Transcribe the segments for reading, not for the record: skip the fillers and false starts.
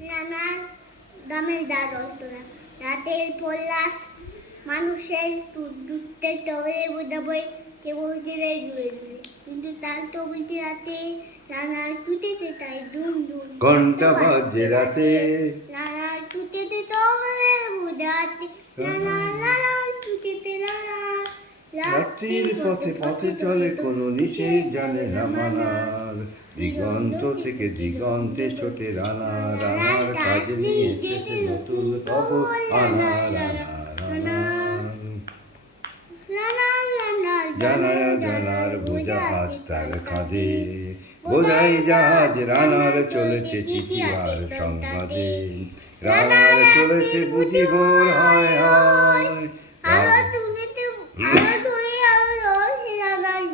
নানান দামের দাঁড়তরা রাতের পল্লা মানুষের দুধের টবে বোঝাবই কেবল জেলে জুড়ে জুড়ে কিন্তু তার টবিতে রাতে নানার টুটেতে তাই দুম দুম ঘন্টা বাজে রাতে নানার টুটেতে টবে বোঝাতে নানার টুটেতে রাত্রির পথে পথে চলে কোনো নিষেধ জানে না মানার দিগন্ত থেকে দিগন্তে ছোটে রানা রানার কাজ নিয়ে এসেছে নতুন খবর আনা রানা রানা জানায় জানার বোঝা আজ তার কাঁধে বোঝাই জাহাজ রানার চলেছে চিঠি আর সংবাদে রানার চলেছে বুঝি ভোর হয় হয়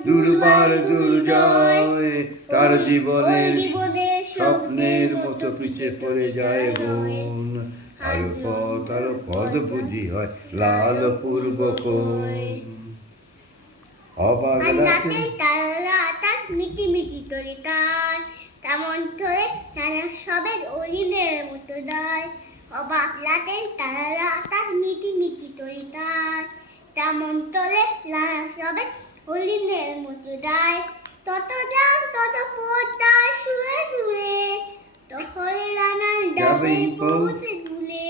দুর্বার দুর্জয় তার জীবনের স্বপ্নের মতো পিছে পড়ে যায় বোন আরো পদ বুঝি হয় লাল পূর্ব অবাক আকাশ মিটি মিটি তরিকার তেমন ধরে নানা সবের অরিনের মতো দায় অবাক রাতের তারা আকাশ মিটি মিটি তরিকার তেমন ধরে নানা সবের হরিণের মতো যায় তত যান তত পড়তায় শুয়ে শুয়ে তখন রানার ডাবেই পৌঁছে দুলে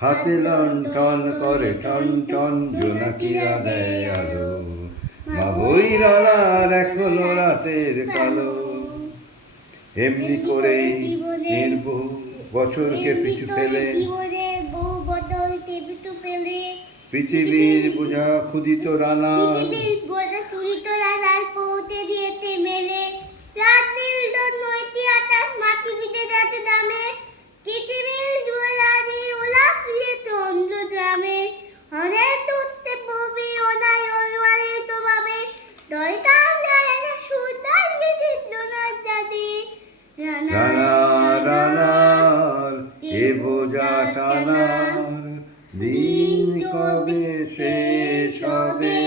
হাতে লণ্ঠন করে টন টন জোনাকিরা দেয় আলো মা বই রানার এখনো রাতের কালো এমনি করে বহু বছরকে পিছু ফেলে বহু বদলকে পিছু ফেলে পৃথিবীর বোঝা ক্ষুদিত রানা পৌঁছে দিয়েতে মেলে রাতের নয়টি আকাশ মাটি বিদে যাতে দামে পৃথিবীর দুয়ারে ওলা ফিরে তো অন্ধ গ্রামে অনেক উঠতে পড়বি ওনাই অনুয়ারে তোমাবে দয়তাম যায় না সুন্দর বিচিত্র নাচাদি রানা রানার এ বোঝা টানার দিন কবে শেষ হবে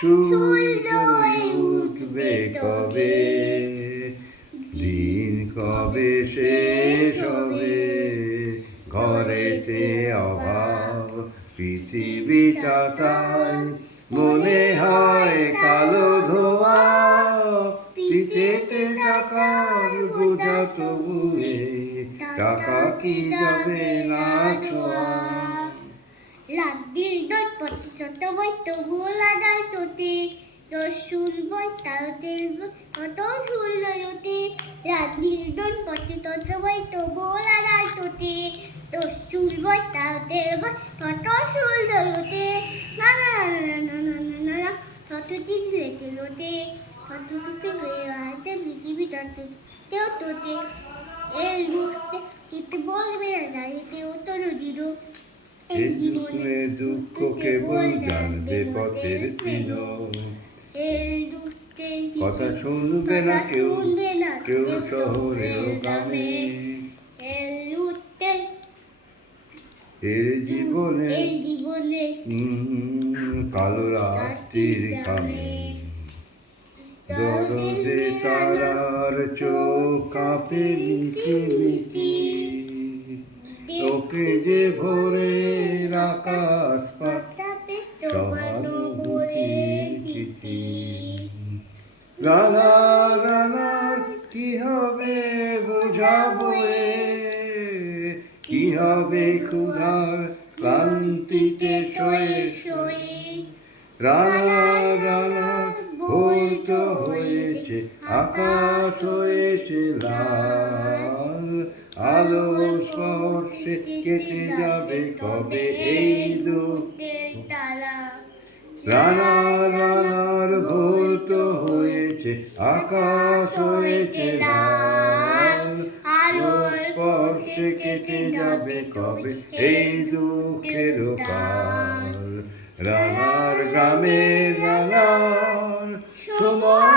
সূর্য উঠবে কবে দিন কবে শেষ হবে ঘরেতে অভাব পৃথিবী চাতায় মনে হয় কালো ধোয়া পিঠেতে টাকার বোঝা তবুয়ে টাকা কি যাবে না ছোঁয়া রাত্রির দোল পথে ছোট বই তবুও লাগাল তোতে রসুন বই তারতের কত সুন্দরতে রাত্রির দোল পথে ছোট বই তবুও লাগাল তোতে রসুন বই তারতের কত সুন্দরতে নানা নানা নানা নানা কত দিন লেটে লোটে কত দুটো বেড়াতে পৃথিবী তত কেউ তোতে এই মুহূর্তে কিছু বলবে না দাঁড়িয়ে কেউ তো নদীর এই জীবনে দুঃখ কেবল জানবে পথের তৃণ কথা শুনবে না কেউ কেউ শহরেও গ্রামে এর জীবনে কালো রাত্রির খামে দরদে তারার চোখ কাঁপে মিটি তোকে যে ভোরের আকাশ পাতাবে সহানুভূতির চিঠি রানা রানা কি হবে বোঝাবো কি হবে ক্ষুধার ক্লান্তিতে শোয়ে শোয়ে রানা রানা ভোর তো হয়েছে আকাশ হয়েছে লাল আলো স্পর্শে কেটে যাবে কবে এই দুঃখের তালা রানা রানার ভোর তো হয়েছে আকাশ হয়েছে লাল আলো স্পর্শে কেটে যাবে কবে এই দুঃখের কাল রানার গ্রামে রানার সময়